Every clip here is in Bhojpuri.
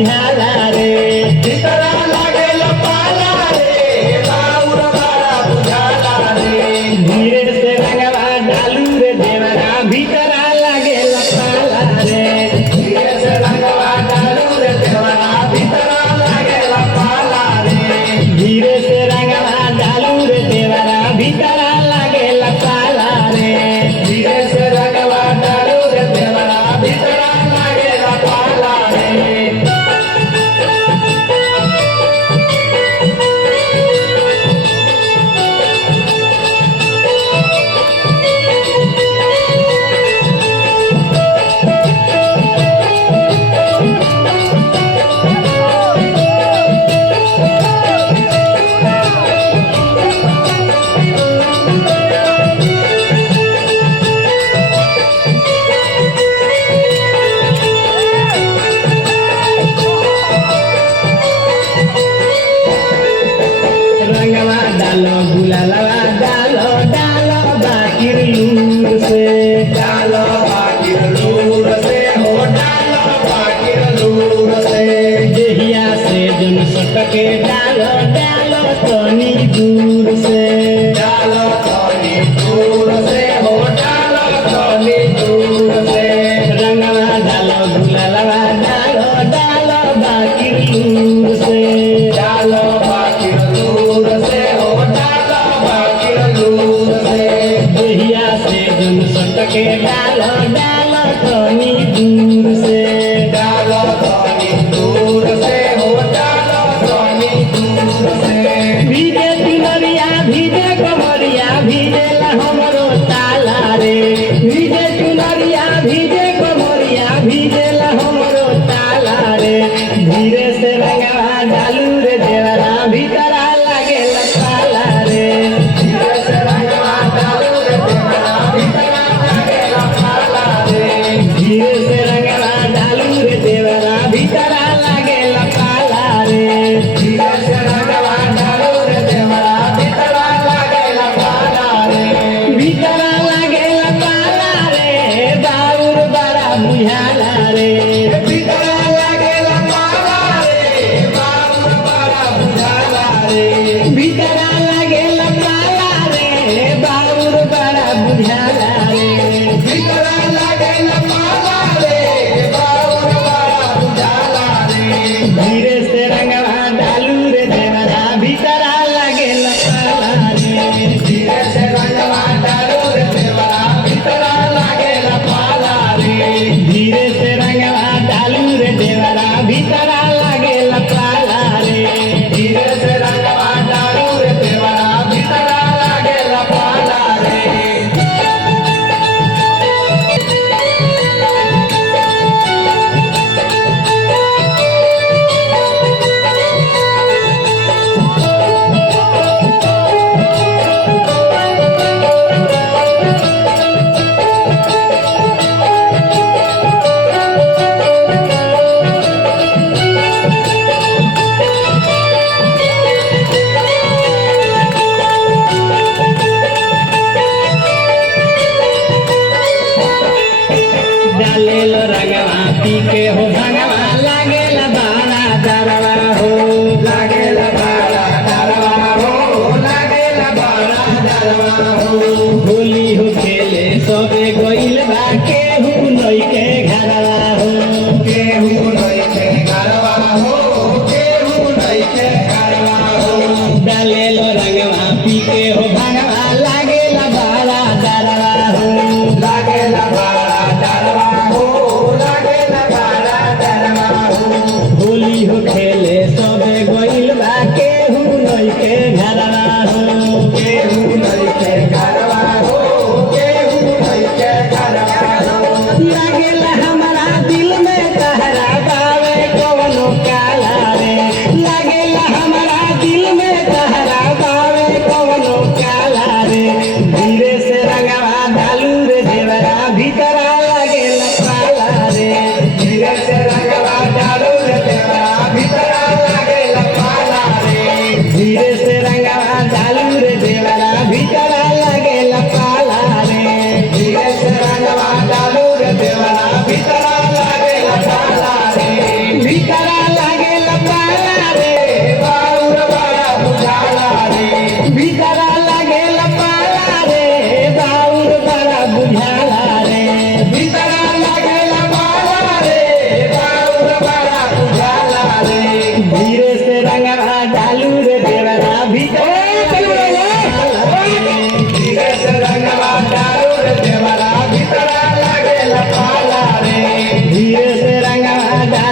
बुझाला रे भीतरा लागेला पाला रे बाउर बड़ा बुझाला रे धीरे से रंगवा डालू रे देवरा भीतरा लागेला पाला रे धीरे से रंगवा डालू रे देवरा भीतरा लागेला पाला रे धीरे से रंगवा डालू रे देवरा भीतरा लागेला पाला रे धीरे से रंगवा डालू रे देवरा भीतरा लागेला पाला रे रंगवा डालो गुलालवा डालो डालो बाकिर लूर से डालो बाकिर लूर से हो डालो बाकिर लूर से देहिया से जन सटके डालो डालो तनी दूर से डालो तनी दूर से हो डालो तनी दूर से रंगवा डालो गुलालवा डालो डालो बाकिर लूर से डालो बाकिर लूर से हो डालो बाकिर लूर से देहिया से जन सटके डालो डालो तनी दूर से डालो तनी दूर से हो डालो तनी दूर से भीजे चुनरिया भीजे कमरिया भीजे हमरो ताला रे भीजे चुनरिया भीजे कमरिया भीजे हमरो ताला रे धीरे से रंगवा डालू रे देवरा भीतरा लागेला पाला रे धीरे से रंगवा डालू रे देवरा भीतरा लागेला पाला रे धीरे से रंगवा डालू रे देवरा भीतरा लागेला पाला रे धीरे से रंगवा डालू रे देवरा भीतरा लागेला पाला रे भीतरा लागेला पाला रे बाउर बड़ा बुझाला रे भीतरा लागेला पाला रे बाउर बड़ा बुझाला रे भीतरा लागेला पाला रे बाउर बड़ा बुझाला रे भीतरा लागेला पाला रे बाउर बड़ा बुझाला रे धीरे से रंगवा डालू रे देवरा भीतरा लागेला पाला रे धीरे से रंगवा डालू रे देवरा भीतरा लागेला पाला रे धीरे से रंगवा डालू रे देवरा भीतरा लागेला पाला रे धीरे से रंगवा डालू रे देवरा भीतरा लागेला पाला रे डालेलो रंगवा पी के हो भंगवा लागेला बाड़ा दरवा हो लागेला बाड़ा दरवा हो लागेला बाड़ा दरवा हो होली हो खेले सबे गइल बा केहू नइखे घरवा हो केहू नइखे घरवा हो केहू नइखे घरवा हो डालेलो रंगवा पी के हो भंगवा लागेला बाड़ा दरवा हो लागेला बाड़ा दरवा हो लागेला बाड़ा दरवा हो होली हो खेले सबे गइल बा केहू नइखे घरवा हो केहू नइखे घरवा हो केहू नइखे घरवा हो लागेला हमरा दिल में तहरा बावे कवनो काला रे लागेला हमरा दिल में तहरा बावे कवनो काला रे धीरे से रंगवा डालू रे देवरा भीतरा लागेला पाला रे धीरे से रंगवा डालू रे देवरा भीतरा लागेला पाला रे धीरे से रंगवा डालू रे देवरा भीतरा लागेला पाला रे धीरे से रंगवा डालू रे देवरा भीतरा लागेला पाला रे भीतरा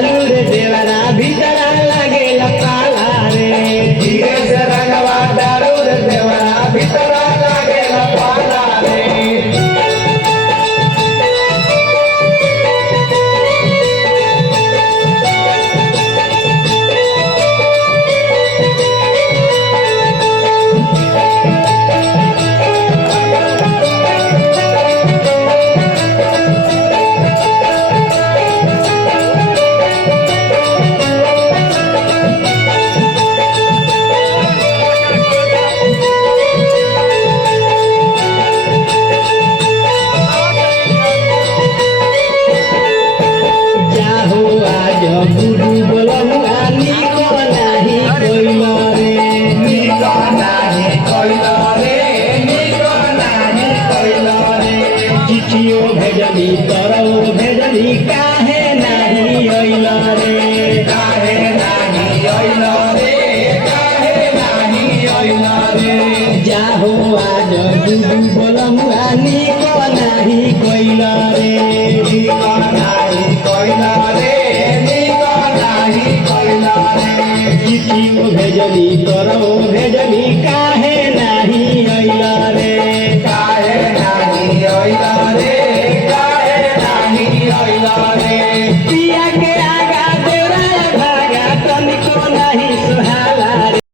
डालू रे देवरा भीतरा लागेला पाला रे धीरे से रंगवा डालू रे देवरा भीतरा लागेला पाला रे गुरु बोलहुआ निको नाही कोइल रे निको नाही कोइल रे निको नाही कोइल रे चिठियो भेजली तरौ भेजली काहे नाही आइल रे काहे नाही आइल रे काहे नाही आइल रे जाहो आज गुरु बोलहुआ निको नाही कोइल रे निको नाही कोइल रे चिठियो भेजली तरौ